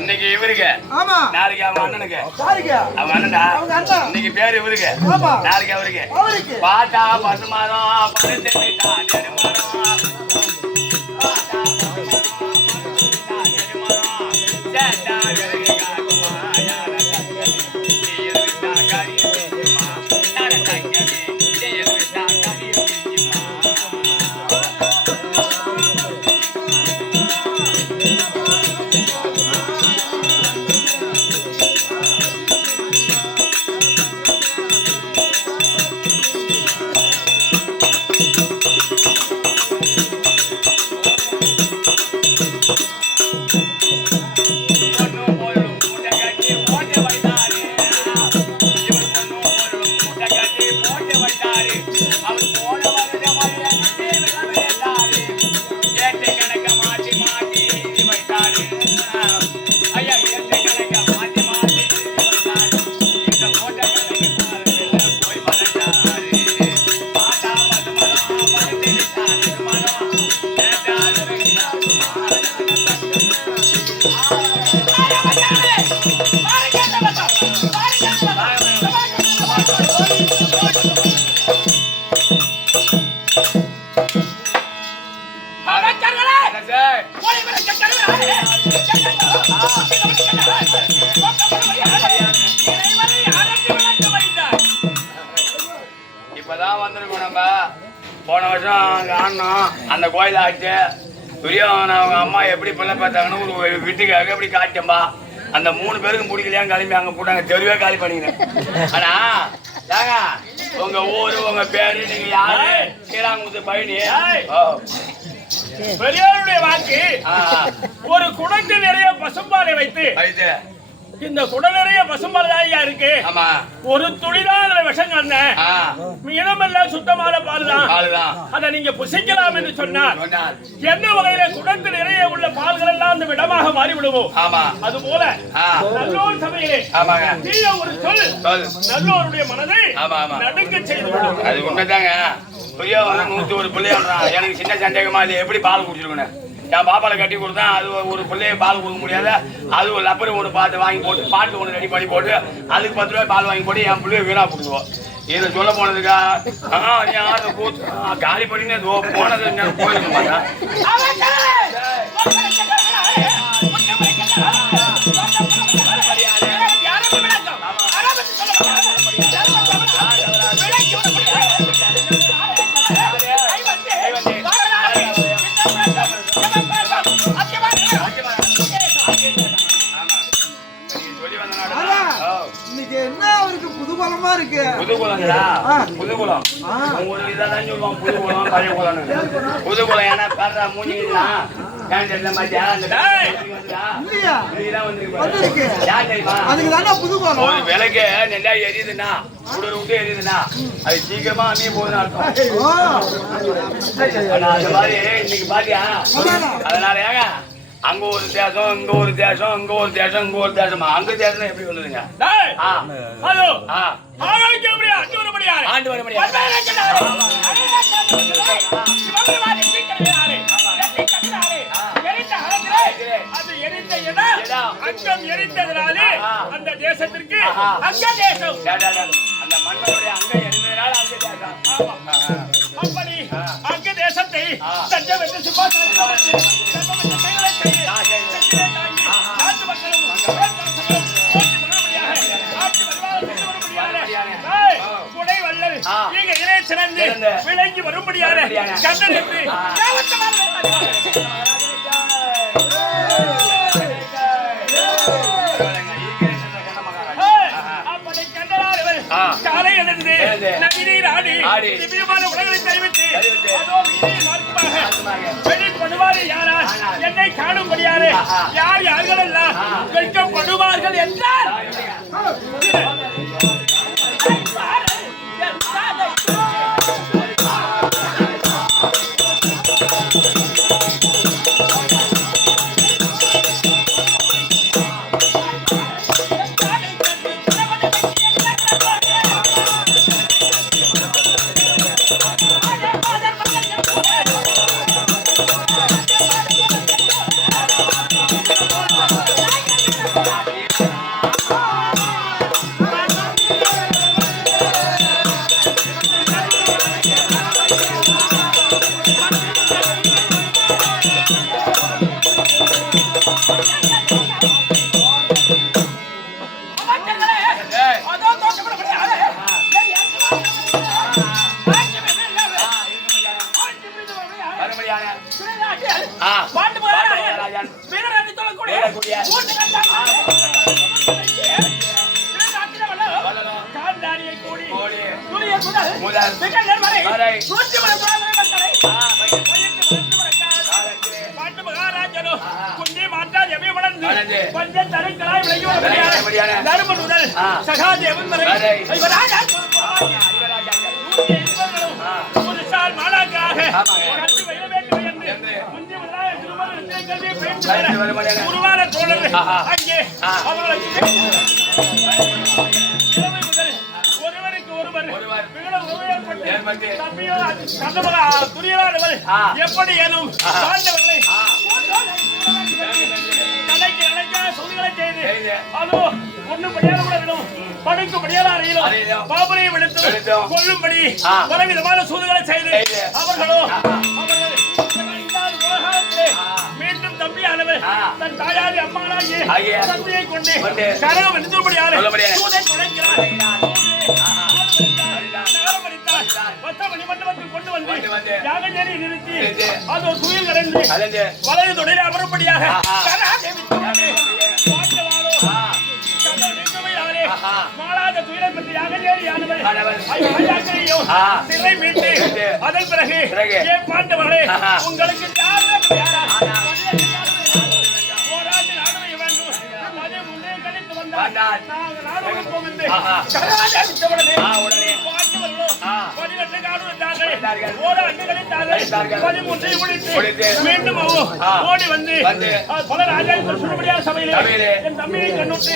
இன்னைக்கு இவருக்கு நாளைக்கு அவங்க அண்ணனுக்கு அவங்க அண்ணன்டா இன்னைக்கு பேரு இவருக்கு நாளைக்கு அவருக்கு பாட்டா பசுமாரம் இப்பதான் வந்திருக்கோம். நம்ம போன வருஷம் அங்க ஆடணும் அந்த கோயில் ஆச்சு துரியோதன அவங்க அம்மா எப்படி பிள்ளை பார்த்தாங்கன்னு ஒரு வீட்டுக்காக எப்படி காய்ச்சம்பா அந்த 3 பேருக்கும் பிடிக்கலையான்னு கிளம்பி அங்க போட்டாங்க தெருவே காலி பண்ணிக்கிறேன். ஆனா ஏங்க உங்க ஊரு உங்க பேரு நீங்க யாரு கீழாங்குத்து பயணி பெரியாருடைய வாக்கு ஒரு குடங்கு நிறைய பசும்பாலை வைத்து இந்த குடம் நிறைய பசும்பால் தாயா இருக்கு. ஒரு துளிதான் விஷம் கண்ண இடமெல்லாம் சுத்தமான பால் தான். அதை நீங்க புசிக்கலாம் என்று சொன்னார். என்ன வகையில குடத்து நிறைய உள்ள பால்கள் எல்லாம் அந்த விடமாக மாறி விடுவோம். அது போல நல்லோர் சபையிலே தீய ஒரு சொல் நல்லோருடைய மனதை நடுங்க செய்து விடும். அது உண்மைதாங்க. துரியோதனன் 101 பிள்ளையாடுறான். எனக்கு சின்ன சந்தேகமா இல்லை எப்படி பால் குடிச்சிருக்கணும். என் பாப்பால கட்டி கொடுத்தா அது ஒரு பிள்ளைய பால் கொடுக்க முடியாது. அது ஒரு லப்பரி ஒன்று பார்த்து வாங்கி போட்டு பாட்டு ஒன்று ரெடி பண்ணி போட்டு அதுக்கு 10 ரூபாய் பால் வாங்கி போட்டு என் பிள்ளைய வீணா போடுவோம். இதை சொல்ல போனதுக்கா நீ ஆறு கூத்து காலி பண்ணி போனது போயிருக்க மாட்டான். புதுகுளம் புதுகுளம் ஏன்னா பேர மூஞ்சிங்களா ஒரு விலைக்கு நெல்லா எரியுதுன்னா உடல் விட்டு எரியுதுன்னா அது சீக்கிரமா அமைய போகுதுன்னு அர்த்தம். அந்த மாதிரி இன்னைக்கு பாத்தியா அதனால ஏங்க அங்க ஒரு தேசம் இங்க ஒரு தேசம் இங்க ஒரு தேசம் இங்க ஒரு தேசமா அங்க தேசம் எப்படி வந்ததுங்க? ஆண்டு வர முடியாது அந்த தேசத்திற்கு அங்க தேசம் அந்த மன்னருடைய அங்க இருந்ததுனால அங்க தேசம். அப்படி அங்க தேசத்தை சட்டம் என்று சும்மா விளங்கி வரும்படியான கண்ணன் என்று காலை எழுந்து நதிநீர் ஆடி திவ்யமான உலகளை தெரிவித்து அதோ வீதியில் மார்க்கமாக வெளிப்படுவார் யாரால் என்னை காணும்படியாரு யார் யார்களெல்லாம் வெட்கப்படுவார்கள் என்றால் உருவான தோழர்கள் அங்கே அவர்களுக்கு ஒருவருக்கு ஒருவர் துரியரானவர் எப்படி ஏனும் வாழ்ந்தவர்களை கலைக்கு அழைக்க சொல்லிகளை செய்து அதோ ஒன்னும் படியாளர்களும் படுக்கு படியாளரையிலும் பாபரையும் எடுத்து கொல்லும்படி பலவிதமான சூதுகளை செய்து அவர்களோ மீண்டும் தம்பியானவர் தன் தாயாரி அம்மாளாகிய தந்தையை கொண்டு கரகம் எடுத்துபடியான சூதை குறைக்கிறார். கொண்டு வந்து யாகநேரி நிறுத்தி அது ஒரு துயில் கரைந்து வலது தொடரில் அமரும்படியாக மாறாத துயிலை பற்றி யாகநேரியானவர் சிறை மீட்டு அதன் பிறகு ஏன் பாண்டவர்களே உங்களுக்கு மீண்டும் ஓடி வந்து பல ராஜாக்கள் சுடுபடியான சபையிலே என் தம்பியை கண்ணுட்டு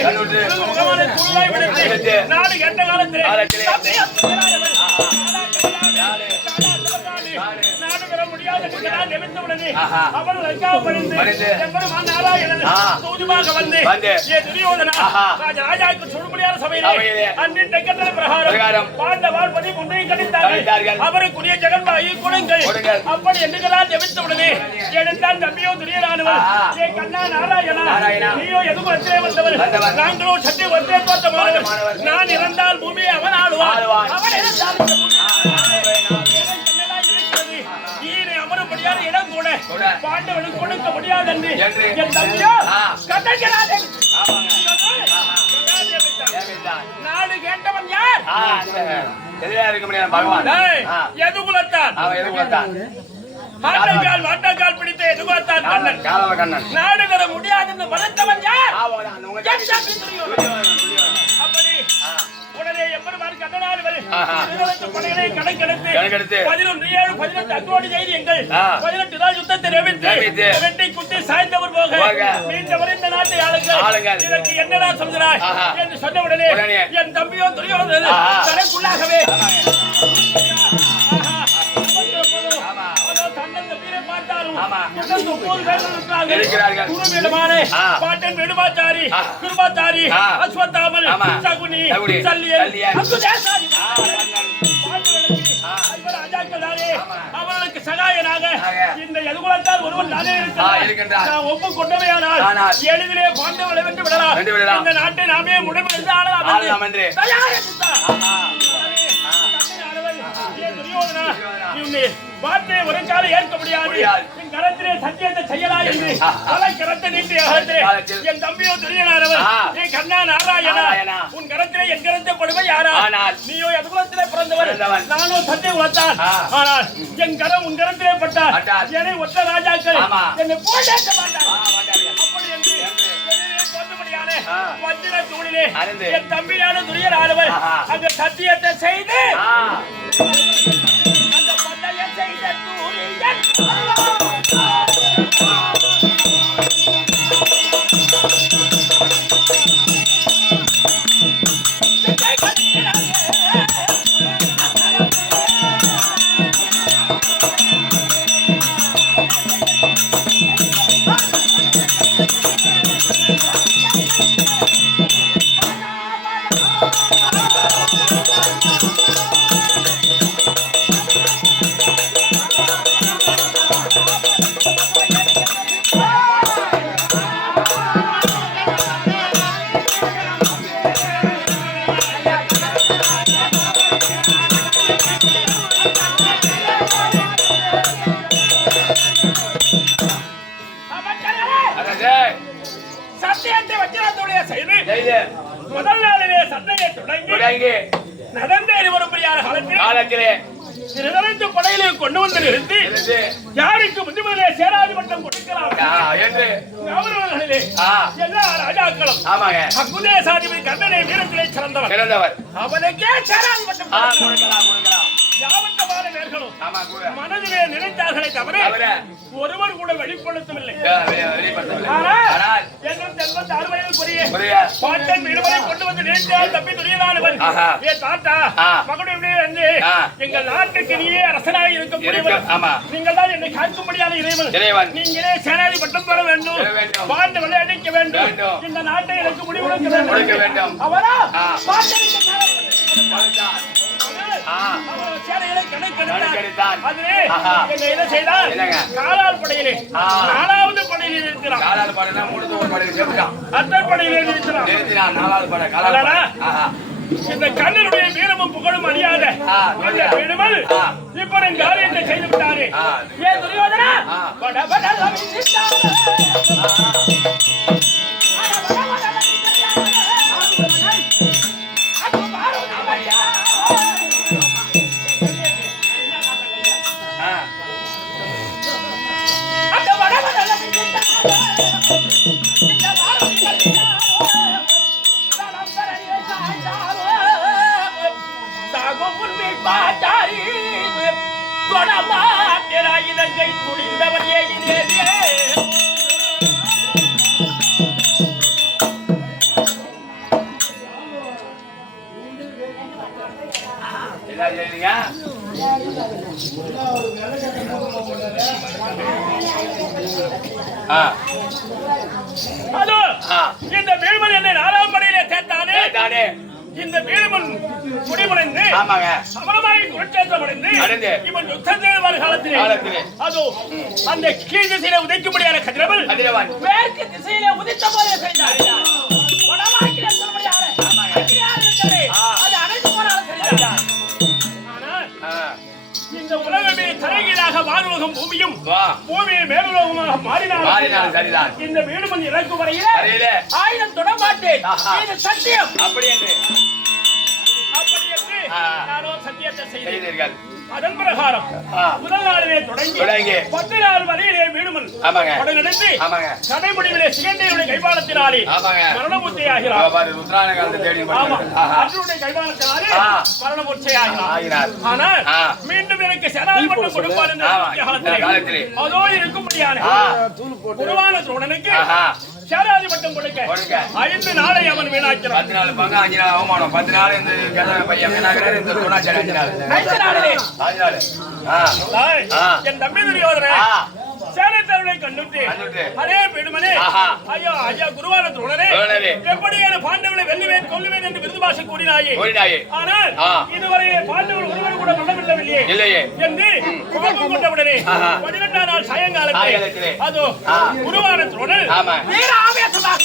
முகமான துள்ளாய் விடுத்து நாடு எந்த காலத்திலே நாடு பெற முடியாத நிமித்தவுடனே அவர்கள் அக்காவப்படிந்து எம்பெருமான் நாராயணன் தூதுமாக வந்து ஏ துரியோதனா ராஜாக்கள் சுடுபடியான சபையிலே அன்றின் கட்டளை பிரகாரம் பாண்டவாள் பதி முன்னை கணித்தார்கள் அவருக்குரிய ஜெகன்மாயை கொடுங்கள் அப்படி எண்ணுகிறார் ஜெபித்தவுடனே எடுத்தான் தம்பியோ துரியரானவர் ஏ கண்ணா நாராயணா நீயோ எதுவும் அச்சே வந்தவர் நாங்களோ சத்திய ஒன்றே தோற்றமானவர் நான் இறந்தால் பூமியை அவன் ஆளுவார் அவன் இறந்தால் அமரும்படியான இடம் கூட பாண்டவனுக்கு கொடுக்க முடியாது என்று என் தம்பியோ கட்டளையிட்டார். நாடு கேட்டவன் யார்? எதுகுலத்தான் வாட்டக்கால் பிடித்த எதுகுலத்தான் கண்ணன். நாடு தர முடியாது என்று மறுத்தவன் யார்? அப்படி உடனே எம்பெருமான் கண்ணனானவர் படைகளை கணக்கெடுத்து 11 அங்கோடி செய்தி எங்கள் 18 நாள் யுத்தத்தை நியமித்து வெட்டி குட்டி சாய்ந்தவர் போக மீண்டவர் இந்த நாட்டை ஆளுங்கள் இதற்கு என்னடா சொல்கிறாய் என்று சொன்ன உடனே என் தம்பியோ துரியோதனன் தனக்குள்ளாகவே பாட்டன் விடுமாச்சாரி குருமாச்சாரி அஸ்வத்தாமல் சகுனி அவர்களுக்கு சகாயனாக இந்த எதுகுலத்தால் ஒருவன் நானே இருக்கிறார். ஒப்பு கொண்டவையானால் எளிதிலே பாண்டவர்களை வென்று விடலாம். இந்த நாட்டை நாமே முடிவெடுத்து ஆளலாம் என்று வார்த்தை ஒரு காலம் ஏற்க முடியாது. என் கரத்திலே சத்தியத்தை செய்யலாம் என்று பல கரத்தை நீட்டிய காலத்திலே என் தம்பியோ துரியனானவர் என் கண்ணா நாராயணா உன் கரத்திலே என் கரத்தை கொடுமை யாரா? நீயோ எதுகுலத்திலே பிறந்தவர் நானோ சத்திய குலத்தான். ஆனால் என் கரம் உன் கரத்திலே பட்டார் என்னை ஒற்ற ராஜாக்கள் என்னை போட்டாக்க மாட்டார். அப்படி என்று வஞ்சிர தூணிலே என் தம்பியான துரியனானவர் அந்த சத்தியத்தை செய்து சத்தியத்தை வச்சிரத்தோடைய செய்து முதல் நாளிலே சண்டையை தொடங்கி நடந்த இருவரும் பெரியார் காலத்திலே சிறுதலைந்து படையிலே கொண்டு வந்து நிறுத்தி யாருக்கு முதுமலை சேராதி பட்டம் கொடுக்கலாம் என்று கௌரவர்களிலே எல்லா ராஜாக்களும் அக்குதே சாதிபதி கண்ணனை வீரத்திலே சிறந்தவர் அவனுக்கே சேராதி பட்டம் கொடுக்கலாம் யாவத்தமான நேர்களும் மனதிலே நினைத்தார்களே தவிர ஒருவர் கூட வெளிப்படுத்தவில்லை. ஆனால் எங்கள் செல்வந்த 6 வயதுக்குரிய பாட்டன் வீரமலை கொண்டு வந்து நினைத்தால் தப்பி துரியனானவர் ஏ தாத்தா மகனுடைய வந்து எங்கள் நாட்டுக்கு நீயே அரசனாக இருக்கக்கூடியவர். நீங்கள் தான் என்னை காக்கும்படியான இறைவன். நீங்களே சேனாதி பட்டம் பெற வேண்டும். பாண்டு விளையாடிக்க வேண்டும். இந்த நாட்டை எனக்கு முடிவெடுக்க வேண்டும். அவரா காலால் படையிலே 4வது படையிலே இருக்கிறான். இந்த கண்ணனுடைய வீரமும் புகழும் அறியாத பெருமல் இப்ப காரியத்தை செய்து விட்டாரு. ஏன் துரியோதனா இதங்கை துணிந்தவன் இந்த வீழ்மன் என்னை 4ஆம் படையிலே சேர்த்தானே. இந்த வீழ்மன் முடிவடைந்து சமரமாய் குருட்சேத்திரமடைந்து இவன் யுத்தத்தில் வரும் காலத்திலே அதோ அந்த கீழ் திசையில உதைக்கும்படியான கதிரவன் மேற்கு திசையில உதித்த போல செய்தார். இந்த உலகமே தலைகீழாக வானுலகம் பூமியும் பூமியை மேலுலகமாக மாறினாலும் சரிதான். இந்த வீடுமன் இறக்கும் வரையிலே ஆயுதம் தொடமாட்டேன். இது சத்தியம். அப்படி என்று நானோ சத்தியத்தை செய்தீர்கள். அதன் பிரகாரம் முதல் நாளிலே தொடங்கி 10 நாள் வரையிலே வீடுமன் நடத்தி சடை முடிவிலே சிகண்டையுடைய கைபாலத்தினாலே மரணமூர்த்தியாகிறார். அர்ஜுனுடைய கைபாலத்தினாலே மரணமூர்த்தியாகிறார். ஆனால் மீண்டும் எனக்கு சேனாதிபட்டம் கொடுப்பார் என்ற காலத்திலே அதோ இருக்கும்படியான குருவான துரோணனுக்கு சேனாதிபட்டம் கொடுக்க 5 நாளை அவன் வீணாக்கிறான். 10 நாள் பங்க 5 நாள் அவமானம். 10 நாள் இந்த கதை பையன் வீணாக்கிறார். இந்த துரோணாச்சாரி 5 நாள். என் தம்பி துரியோதனே சேனத்தவளை கண்டுட்டு அதே வீடுமனே ஐயோ ஐயா குருவான துரோணரே எப்படியான பாண்டவர்களை வெல்லுவேன் கொல்லுவேன் என்று விருது பாஷை கூறினாயே. ஆனால் இதுவரை பாண்டவர் ஒருவர் கூட மனமில்லவில்லையே என்று கோபம் கொண்டவுடனே 12ஆம் நாள் சாயங்காலத்திலே அதோ குருவான துரோணர் வீர ஆவேசமாக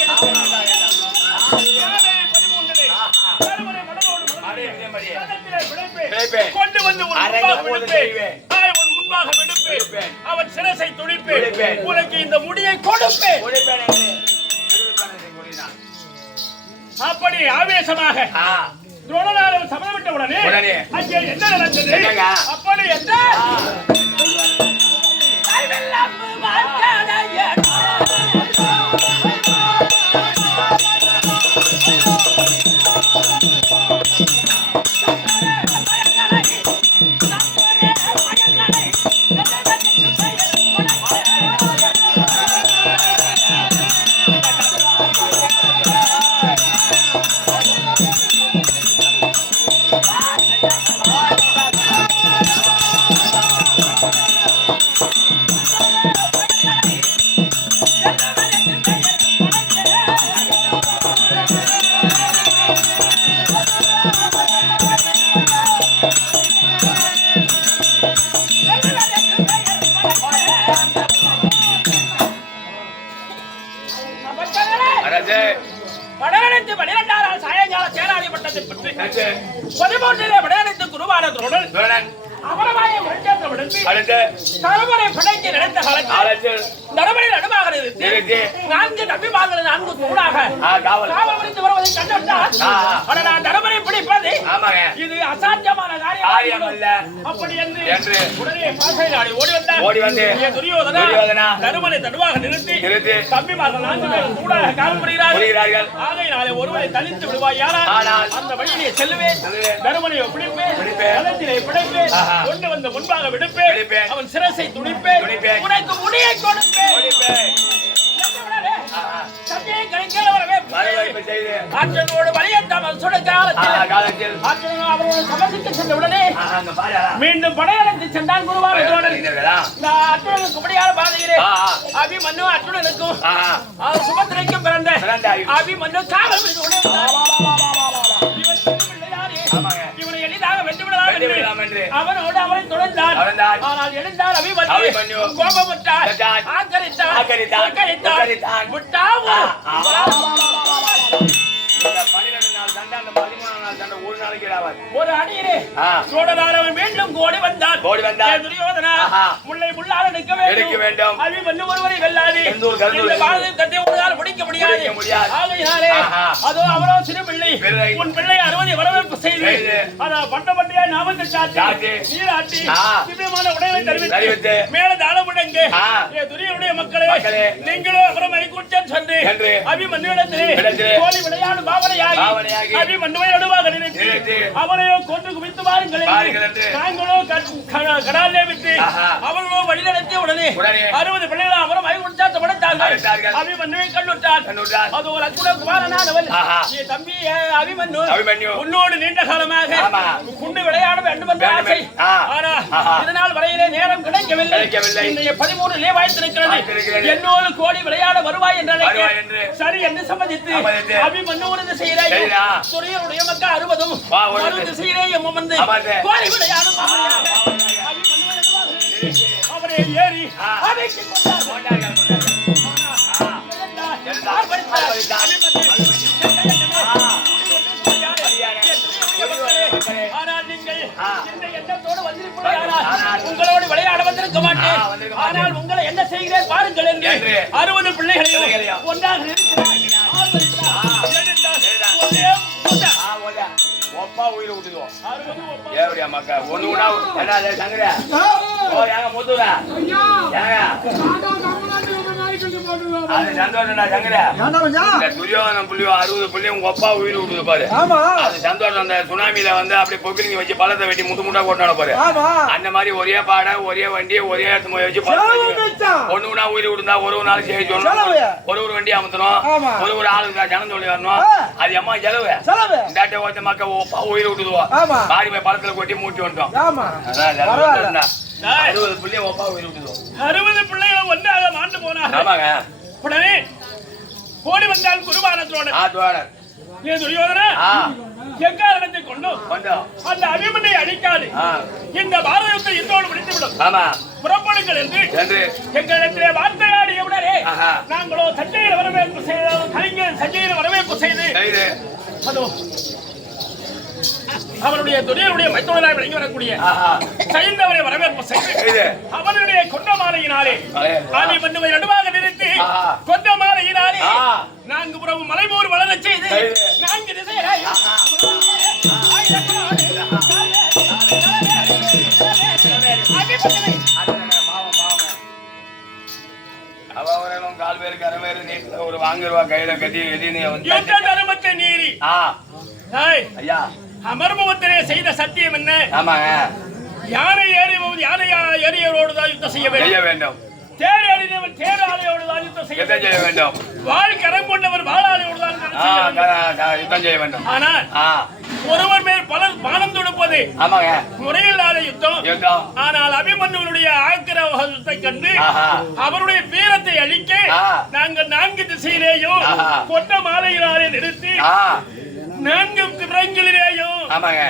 கொண்டு வந்து முன்பாக விடுப்பேன். அவன் சிரசை துடிப்பேன். உனக்கு இந்த முடியை கொடுப்பேன். அப்படி ஆவேசமாக துரோணனாலும் சமணமிட்ட உடனே அங்கே என்ன நடந்தது? அப்படி என்ன படலனைத்து 12ஆம் சாயங்கால சேனாதிபட்டத்தை பற்றி 13 படலனைத்து குருவான துரோணன் அமரவாயை ஒழிச்சேர்ந்த விடுத்து அடுத்து தலைமுறை படைக்கு நினைத்த காலத்தில் தரமணி நடுவாக நிறுத்தி 4 தம்பிமார்கள் 4 தூணாக காவல் புரிந்து வருவதை கண்டுவிட்டார். ஆனால் நான் தரமணி பிடிப்பது இது அசாத்தியமான காரியம் அல்ல. அப்படி என்று உடனே பாசை நாடி ஓடி வந்தார். துரியோதனா தருமனை தடுவாக நிறுத்தி தம்பிமார்கள் 4 பேரும் தூணாக காவல் புரிகிறார்கள். ஆகையினாலே ஒருவரை தனித்து விடுவாயானால் அந்த வழியிலே செல்லுவேன். தருமனையை பிடிப்பேன், களத்திலே பிடிப்பேன், கொண்டு வந்து முன்பாக விடுப்பேன். அவன் சிரசை துணிப்பேன், உனக்கு முடியை கொடுப்பேன். ஆற்றனோடு வலியத்தாமல் சுட காலத்தில் அவரோடு சமர்ப்பித்து சென்ற உடனே மீண்டும் படையெடுத்து சென்றான் குருவார். அர்ஜுனனுக்கு முடியாத பாதையிலே அபிமன்யு அர்ஜுனனுக்கும் சுபத்திரைக்கும் பிறந்த அபிமன்யு காவல் இவனை எளிதாக வென்றுவிடலாம் என்று அவனோடு அவனை தொடர்ந்தான். ஆனால் எழுந்தார் அபிமன்யு கோபமுற்றார், ஆக்கரித்தார், ஒரு அடியிலே சோழனாரவன் மீண்டும் ஓடி வந்தான். துரியோதனா முல்லை முள்ளால நிற்க வேண்டும். அபிமன்யு ஒருவரை வெல்லாது இந்த பாரதத்தை உங்களால் முடிக்க முடியாது. ஆகையினாலே அதோ அவரோ சிறு பிள்ளை, உன் பிள்ளை 60 வரவேற்பு செய்து பண்டபண்டியா நாமத்தை சாத்தி நீராட்டி திவ்யமான உடையை தெரிவித்து மேல தானம் முடங்க துரியனுடைய மக்களே நீங்களோ அவரை கூட்டம் சென்று அபிமன்யுவிடத்திலே கோலி விளையாடு பாவனையாகி அபிமன்யுவை நடுவாக நிறுத்தி அவனையோ கொண்டு குவித்து பாருங்கள். நாங்களோ கடாலே விட்டு அவர்களோ வழி நடத்திய உடனே 60 பிள்ளைகள் அவரும் ஐகுண்டாத்த படைத்தார்கள். அபிமன்யுவை கண்டுட்டார். அது ஒரு அற்புத குமாரனானவன் தம்பி அபிமன்யு உன்னோடு நீண்ட காலமாக குண்டு விளையாட வேண்டும் என்ற ஆசை. இதனால் வரையிலே நேரம் கிடைக்கவில்லை. 13 லீவ் ஆய்த்திருக்கிறது. என்னோடு கோடி விளையாட வருவாய் என்று சரி என்று சம்மதித்து அபிமன்யு ஒரு திசையிலே துரியனுடைய மக்கள் 60 திசையிலேயும் அமர்ந்து கோடி விளையாடும் அவரை ஏறி அவைக்கு கொண்டார்கள். ஆனால் நீங்கள் எந்த எண்ணத்தோடு வந்திருப்பீர்கள், உங்களோடு விளையாட வந்திருக்க மாட்டேன். ஆனால் உங்களை என்ன செய்கிறேன் பாருங்கள் என்று 60 பிள்ளைகளையும் ஒன்றாக நிறுத்தினார். ஒப்பா உயிரை விட்டுதுவோம். ஏவடியா மக்கா ஒண்ணு கூட என்ன சங்கர ஏங்க முத்துடா அது சந்தோஷம்டா சங்கர. துரியோதனம் புள்ளியோ 60 புள்ளியும் உங்க அப்பா உயிரை விட்டுது பாரு. அது சந்தோஷம். அந்த சுனாமியில வந்து அப்படி பொக்கிலிங்க வச்சு பழத்தை வெட்டி முட்டு முட்டா கொண்டாட பாரு. அந்த மாதிரி ஒரே பாடை ஒரே வண்டி ஒரே இடத்துல வச்சு ஒண்ணு கூட உயிரை விட்டுந்தா ஒரு நாள் செய்ய சொல்லணும். ஒரு வண்டி அமுத்தணும், ஒரு ஆளுக்கு ஜனம் சொல்லி வரணும். அது அம்மா செலவு இந்த ஓட்ட மக்கள் உயிரை விட்டுதுவா மாறி போய் பழத்துல கொட்டி மூட்டி வந்துட்டோம். 60 பிள்ளைய ஒப்பா உயிரை விட்டுதுவோம். 60 பிள்ளைகளும் ஒன்றாக மாண்டு போனாங்க. ஆமாங்க. உடனே ஓடி வந்தால் குருவானத்தோட துரியோதனா எக்காரணத்தை கொண்டு அந்த அபிமன்யை அழிக்காது இந்த பாரதத்தை இதோடு முடித்துவிடும். புறப்படுங்கள் என்று எங்களிடத்திலே வார்த்தையாடிய உடனே நாங்களோ சஞ்சையில் வரவேற்பு செய்தோம். கலைஞர் சஞ்சையில் வரவேற்பு செய்து அதோ அவருடைய துரியனுடைய மைத்துனராய் விளங்கி வரக்கூடிய சைந்தவரை வரவேற்பு செய்து அவருடைய கொண்ட மாலையினாலே அபிமன்யுவை நடுவாக நிறுத்தி கொண்ட மாலையினாலே 4 புறமும் மலைபோர் வளரச் செய்து 4 திசைகளை அவரும் கால் பேருக்கு அரை பேரு நீட்ல ஒரு வாங்கிருவா கையில கட்டி தர்மத்தை நீரி ஐயா அமர்முகத்திலே செய்த சத்தியம் என்ன? யானை ஏறியவன் யானை ஏறியவரோடு தான் யுத்தம் செய்ய வேண்டும். தேர் ஏறியவன் தேராலையோடு தான் யுத்தம் செய்ய வேண்டும். வாள் கரம் கொண்டவர் வாளாலையோடு தான் யுத்தம் செய்ய வேண்டும். ஆனால் ஒருவர் மேல் பலர் பானம் தொடுப்பது முறையில்லாத யுத்தம். ஆனால் அபிமன்யுடைய ஆக்கிரத்தை கண்டு அவருடைய வீரத்தை அழிக்க நாங்கள் 4 திசையிலேயும் கொண்ட மாலையினாலே நிறுத்தி 4 திறங்களிலேயும்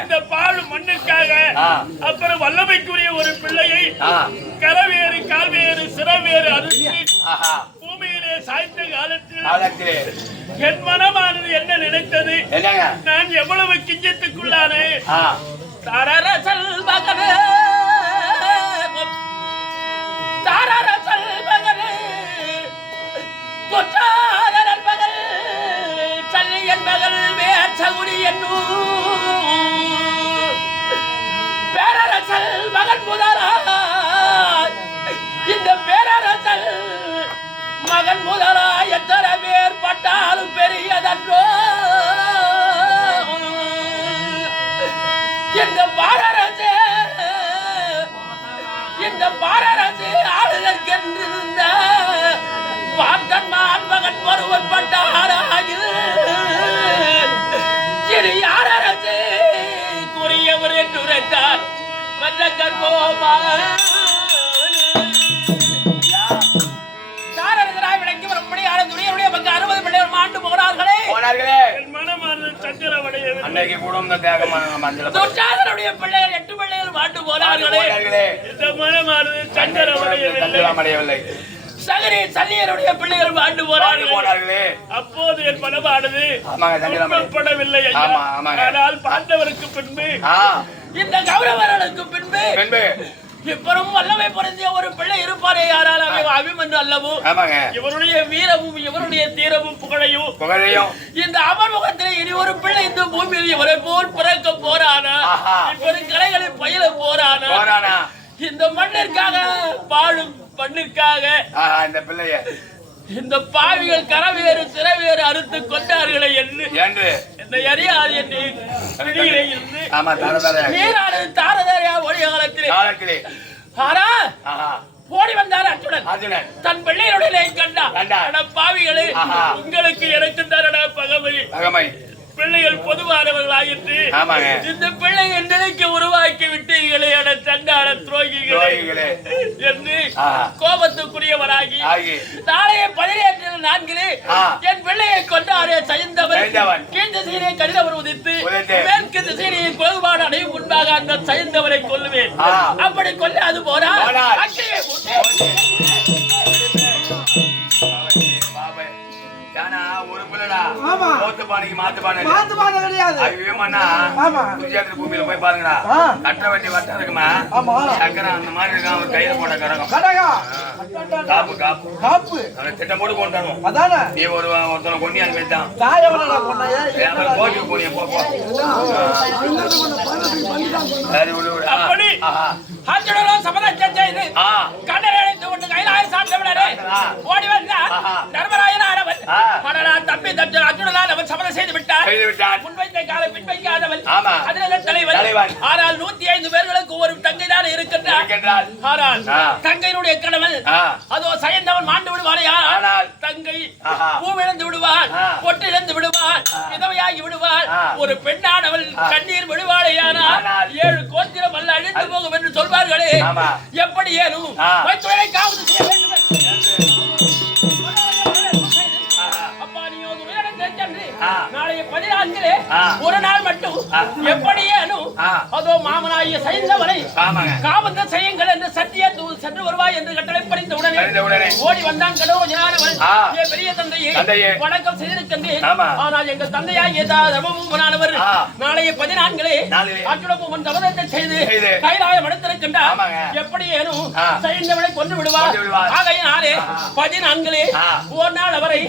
இந்த பால் மண்ணுக்காக அப்புறம் வல்லமைக்குரிய ஒரு பிள்ளையை கரவேறு கால்வேறு சிறவேறு அறுத்து பூமியிலே சாய்ந்த காலத்தில் என் மனமானது என்ன நினைத்தது? நான் எவ்வளவு கிஞ்சத்துக்குள்ளானே பேரரசல் மகன் தொற்றாரர் மகள் சல்லியன் மகள் வேற்சகுடி என்னும் பேரரசல் மகன் முதலாய் இந்த பேரரசல் மகன் முதலாய் எத்தனை பேர் பட்டாலும் பெரியதன்றோ இந்த பாரரசு ஆளுநர்கென்றிருந்த பாட்டன்மான் மகன் ஒருவன் பட்டாராகில் சிறு யாரரசு கூறியவர் என்று உரைத்தார் மன்ற கர்ப்போமா சாரரசராய் விளக்கி வரும்படியான துணியருடைய பங்கு 60 பிள்ளைகள் மாண்டு போனார்களே என் மனமானது சஞ்சலமடையவில்லை. அன்னைக்கு கூட இந்த தேகமான மஞ்சள் துர்சாதனுடைய பிள்ளைகள் 8 பிள்ளைகள் மாண்டு போனார்களே இந்த மனமானது சஞ்சலமடையவில்லை. சகரி சல்லியருடைய பிள்ளைகள் மாண்டு போனார்களே அப்போது என் மனமானது துன்பப்படவில்லை. ஆனால் பாண்டவருக்கு பின்பு இந்த கௌரவர்களுக்கு பின்பு இப்பறம் வல்லமை பொருந்திய ஒரு பிள்ளை இருப்பாரே யாரால் அபிமன்யு அல்லவோ இவருடைய வீரமும் இவருடைய தீரமும் புகழையும் இந்த அமர்முகத்திலே இனி ஒரு பிள்ளை இந்த பூமியில் இவரை போல் பிறக்க போறானா இப்போது கலைகளில் பயில போறானா இந்த மண்ணிற்காக பாழும் மண்ணிற்காக இந்த பிள்ளைய இந்த பாவிகள் கரவேறு சிறவேறு அறுத்து கொண்டார்களே என்று இந்த அறியாது என்று நீராடு தாரதாரியா ஒளிய காலத்திலே ஓடி வந்தார் அர்ஜுனன் தன் பிள்ளையுடைய கண்டா பாவிகளே உங்களுக்கு எனக்கு தரடா பகமை பிள்ளைகள் பொதுவானவர்களாயிற்று இந்த பிள்ளைகள் நிலைக்கு உருவாக்கி விட்டீர்களே என சண்டான துரோகிகளே என்று கோபத்துக்குரியவராகி நாளைய 17 என் பிள்ளையை கொண்டாரே சைந்தவன் கீழ் திசையிலே கடிதவர் உதித்து மேற்கு திசையிலே கோகுபாடு அடையும் முன்பாக அந்த சைந்தவரை கொல்லுவேன் அப்படி கொல்ல அது போனா ஒரு பிள்ளடா தோத்து பானைக்கு மாத்து பானை கிடையாது. பூமியில போய் பாருங்கடா கட்ட வண்டி வட்டம் இருக்குமா சக்கரம் அந்த மாதிரி இருக்கான் ஒரு கையில போட்ட கரகம் காப்பு காப்பு காப்பு திட்டம் போட்டு கொண்டாடுவோம். நீ ஒருத்தனை கொண்டு அந்த மாதிரி தான் கோட்டுக்கு போனிய போ சரி அப்படி அர்ஜுனனும் சபதம் செய்து கடலை அழைத்து கொண்டு கைலாய சாப்பிட்டவனே ஓடி வந்தார் தர்மராயன் ஆனவன் தம்பி அர்ஜுனனால் அவன் சபதம் செய்து விட்டான் முன்வைத்த காலை பின் வைக்காதவன் அதில் தலைவன் ஆனால் 105 பேர்களுக்கு ஒரு தங்கை தான் இருக்கின்றார் ஆனால் தங்கையினுடைய கணவன் அதோ சயந்தவன் மாண்டு விடுவானே ஆனால் தங்கை பூவிழந்து விடுவான் பொட்டு இழந்து விடுவான் விதவையாகி விடுவான் ஒரு பெண்ணானவள் கண்ணீர் விடுவாளே ஆனால் 7 கோத்திரம் அல்ல அழிந்து போகும் என்று சொல்வார்களே எப்படி ஏனும் வைத்துவரை காவல் செய்ய வேண்டும் நாளைய 14 ஒரு நாள் மட்டும் எப்படியேனும் அதோ மாமனாகிய சைந்தவனை காவந்த செய்யுங்கள் என்று சத்திய சென்று வருவாய் என்று கட்டளை பறித்த உடனே ஓடி வந்தான் கடோஜனானவன் பெரிய தந்தையே வணக்கம் செய்திருக்கின்றேன். ஆனால் எங்கள் தந்தையாகிய தர்மபூமனானவர் நாளைய 14 அர்ஜுனபூமன் சபதத்தை செய்து கைலாயம் எடுத்திருக்கின்றார். எப்படியேனும் சைந்தவனை கொண்டு விடுவார். ஆகையினாலே 14 ஒரு நாள் அவரை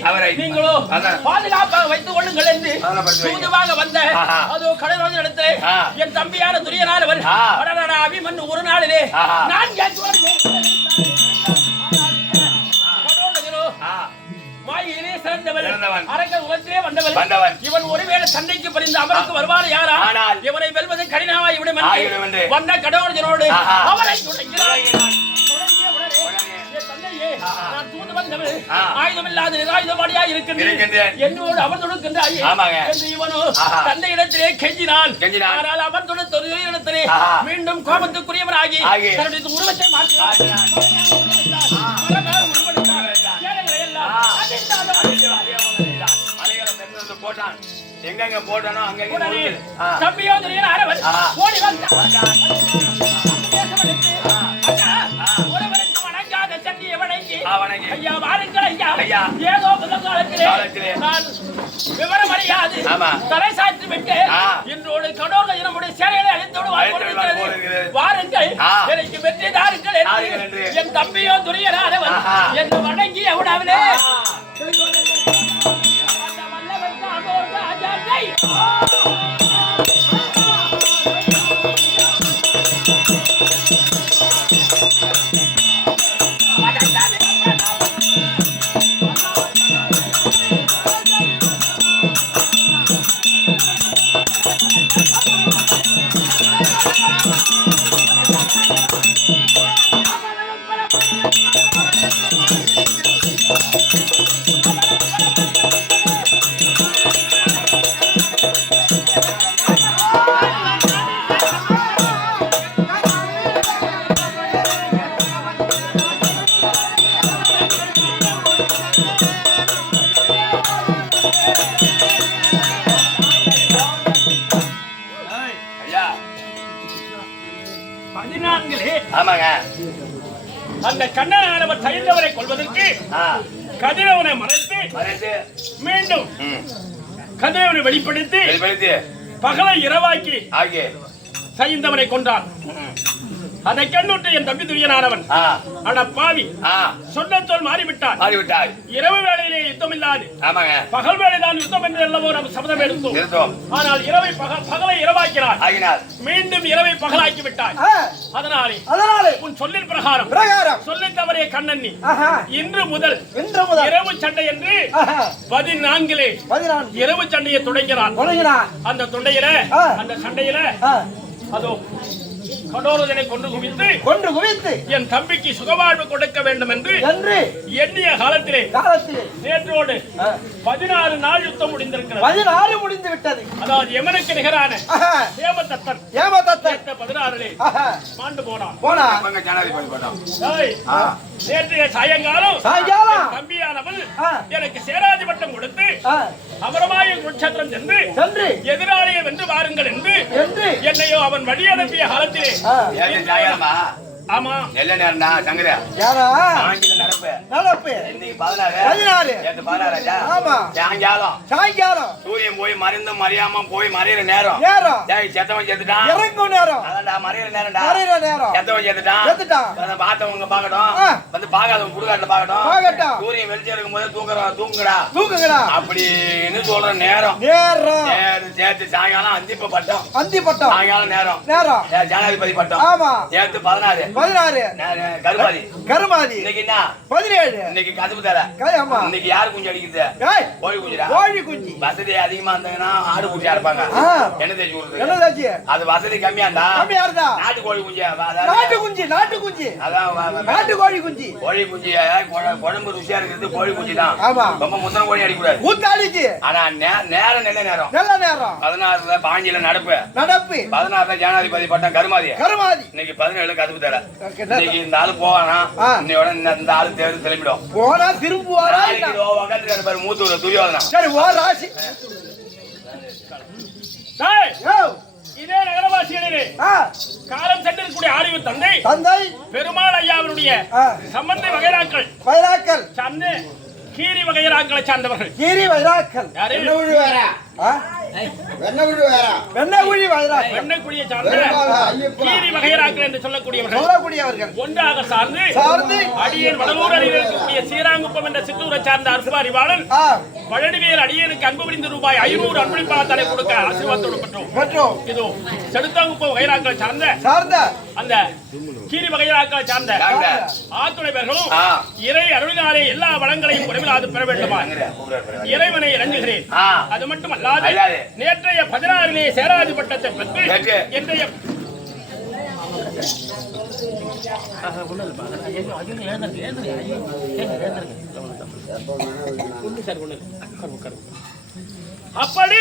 நீங்களோ பாதுகாப்பாக வைத்துக் கொள்ளுங்கள் என்று தூதுவாக வந்த அதோ கடலோடு இடத்திலே என் தம்பியான துரியனானவர் அபிமன்யு ஒரு நாளிலே நான் மாயிலே சிறந்தவன் அரக்கன் உலகத்திலே வந்தவன் இவன் ஒருவேளை சண்டைக்கு பறிந்து அமருக்கு வருவார் யாரா இவனை வெல்வது கடினமாய் விடும் என்று வந்த கடவுளோடு அவரை நான் தூது வந்தவன் ஆயுதமில்லாத நிராயுதபாடியாய் இருக்கின்றேன் என்னோடு அவர் தொடுக்கின்றாய் என்று இவனோ தந்தை இடத்திலே கெஞ்சினான். ஆனால் அவன் தொடுத்திலே மீண்டும் கோபத்துக்குரியவனாகி தன்னுடைய உருவத்தை மாற்றினான். போட்டான் எங்க போட்டானோ அங்க தம்பியோதரின் அரவன் ஓடி வந்தான். ஐயா வாருங்கள் ஐயா ஏதோ முதல் காலத்திலே நான் விவரம் அறியாது தலை சாய்த்து விட்டு இன்றோடு கடோக நம்முடைய சேலைகளை வாருங்கள் எனக்கு வெற்றி தாருங்கள் என்று என் தம்பியோ துரியனானவன் என்று வணங்கி எவனாவனே ஆமாங்க. அந்த கண்ணனானவர் தயந்தவரை கொள்வதற்கு கதிரவனை மறைத்து மீண்டும் கதிரவனை வெளிப்படுத்தி பகலை இரவாக்கி சைந்தவனை கொண்டான். அதை கண்ணுட்டு என் தம்பி துரியனானவன் அட பாவி சொன்ன சொல் மாறிவிட்டான். இரவு வேளையிலே யுத்தம் இல்லாது பகல் வேளைதான் யுத்தம் என்று அல்லவோ நாம் சபதம் எடுத்தோம். ஆனால் இரவை பகலை இரவாக்கிறார். மீண்டும் இரவை பகலாக்கி விட்டாய். அதனாலே உன் சொல்லின் பிரகாரம் சொல்லி தவறிய கண்ணன் இன்று முதல் இரவு சண்டை என்று 14 இரவு சண்டையை தொடங்கினான். அந்த தொண்டையில அந்த சண்டையில அதோ கடோரதனை கொண்டு குவித்து என் தம்பிக்கு சுகவாழ்வு கொடுக்க வேண்டும் என்று எண்ணிய காலத்திலே நேற்றோடு 16 நாள் யுத்தம் முடிந்திருக்கிறது. 16 முடிந்து விட்டது. அதாவது யமனுக்கு நிகரான ஏமதத்தன் 16 மாண்டு போனான். நேற்றைய சாயங்காலம் தம்பியானவள் எனக்கு சேராதி பட்டம் கொடுத்து அமரமாய குருட்சேத்திரம் சென்று எதிராளியை வென்று வாருங்கள் என்று என்னையோ அவன் வழி அனுப்பிய காலத்திலே ஆமா நல்ல நேரம்டா சங்கரா. ஆங்கில நடப்பு இன்னைக்கு 16 நேத்து 16 ஆமா சாயங்காலம் சூரியன் போய் மறைந்தும் மறையாம போய் மறையிற நேரம் டேய் செத்தவன் செத்துட்டான் இறங்கும் நேரம் அதான்டா மறையிற நேரம்டா செத்தவன் செத்துட்டான் பார்த்தவங்க பார்க்கட்டும் வந்து பார்க்காதவங்க குடுகாட்டுல பார்க்கட்டும் சூரியன் வெளிச்சம் இருக்கும் போது தூங்குங்கடா அப்படின்னு சொல்ற நேரம் சேர்த்து சாயங்காலம் அந்திப்ப பட்டம் சாயங்காலம் நேரம் ஜனாதிபதி பட்டம் சேர்த்து 16 கருமாதி இன்னைக்கு என்ன 17 இன்னைக்கு கதுப்பு தர இன்னைக்கு யாரு குஞ்சு அடிக்குது கோழி குஞ்சு வசதி அதிகமா இருந்தாங்கன்னா ஆடு குட்டியா இருப்பாங்க என்ன தேய்ச்சி கொடுத்து அது வசதி கம்மியா இருந்தா நாட்டு கோழி குஞ்சு அதான் கோழி குஞ்சு குழம்பு ருசியா இருக்கிறது கோழி குஞ்சு தான் ரொம்ப முத்தன கோழி அடிக்கூடாது ஆனா நேரம் நல்ல நேரம் 16 பாஞ்சில நடப்பு 16 ஜனாதிபதி பட்டம் கருமாதி இன்னைக்கு 17 கதுப்பு தர இன்னைக்கு இந்த ஆளு போவானா இன்னையோட இந்த ஆளு தேர்வு திரும்பிடும் போனா திரும்புவாரா பாரு மூத்தூர் துரியோதனா சரி ஓ ராசி இதே நகரவாசிகளிலே காலம் சென்றிருக்கக்கூடிய ஆரியு தந்தை பெருமாள் ஐயாவுடைய சம்பந்த வகைராக்கள் சார்ந்து கீரி வகைராக்களை சார்ந்தவர்கள் வெண்ணக்குழியை சார்ந்த கீரி வகைராக்கள் என்று சொல்லக்கூடியவர்கள் ஒன்றாக சார்ந்து அடியேன் வடலூர் அருகில் இருக்கக்கூடிய சீராங்குப்பம் என்ற சிற்றூரை சார்ந்த அற்பு அறிவாளன் பழனிவேல் அடியேனுக்கு அன்பு புரிந்து ரூபாய் 500 அன்பளிப்பாளர் தலை கொடுக்க ஆசீர்வாதத்தோடு பெற்றோம். இதோ செடுத்தாங்குப்பம் வகைராக்களை சார்ந்த அந்த கீரி வகைராக்களை சார்ந்த ஆத்துணைவர்களும் இறை அருளினாலே எல்லா வளங்களையும் குறைவில்லாது பெற வேண்டுமா இறைவனை இறங்குகிறேன். அது மட்டுமல்லாது நேற்றைய 16 சேராதி பட்டத்தை பெற்று இன்றைய அப்படி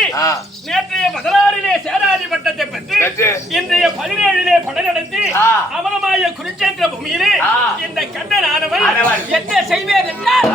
நேற்றைய 16 சேராதி பட்டத்தை பெற்று இன்றைய 17 படை நடத்தி அமரமாய குருட்சேத்திர பூமியிலே இந்த கண்ணனானவன் என்ன செய்வேன் என்றால்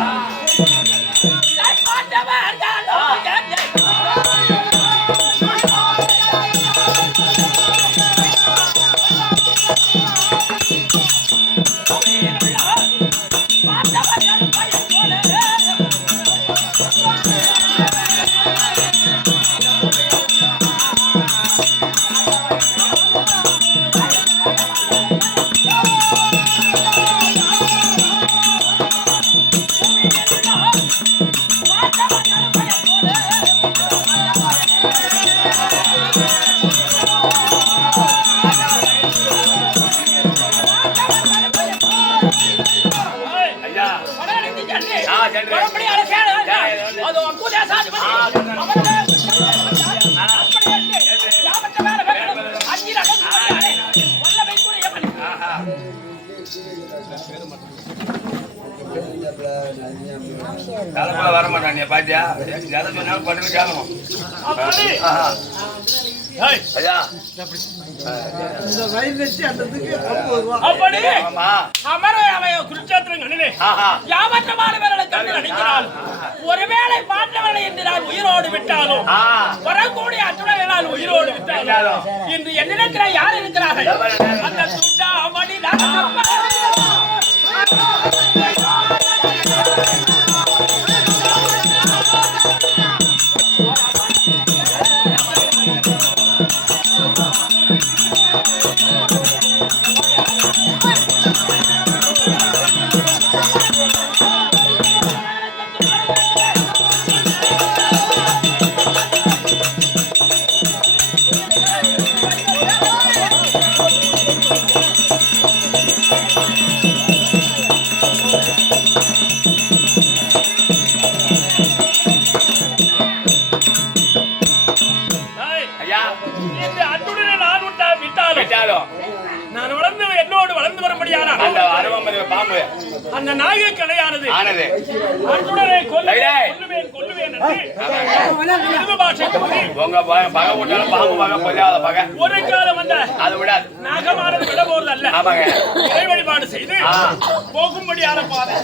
தலைப்புல வர மாட்டான் நீ பாத்தியா எதை சொன்னாலும் பட்டு கேட்கணும் அப்படி ஏய், ஐயா இந்த வயிறு வச்சு அந்த இதுக்கு 50 ரூபா. அப்படி ஆமா அமரவை குருட்சேத்திரம் கண்ணிலே ஆஹா யாவற்றமானவர்களை கண்டு நடிக்கிறாள். ஒருவேளை பாண்டவர்களை என்று நான் உயிரோடு விட்டாலும் வரக்கூடிய அத்துணை நான் உயிரோடு விட்டாலும் இன்று என்னிடக்கிற யார் இருக்கிறார்கள்? அந்த துண்டா மணி நான் வளர்ந்து என்னோடு வளர்ந்து வரும்படியான அந்த அருவமது பாம்பு அந்த நாயக கலையானது ஆனது அர்ஜுனனை கொல்லுவேன் என்று பாஷை கூறி உங்க பகை விட்டாலும் பாம்பு பகை பொல்லாத பகை ஒரு காலம் வந்த அது விடாது நாகமானது விட போறது அல்ல. ஆமாங்க இறை வழிபாடு செய்து போகும்படியான பாதை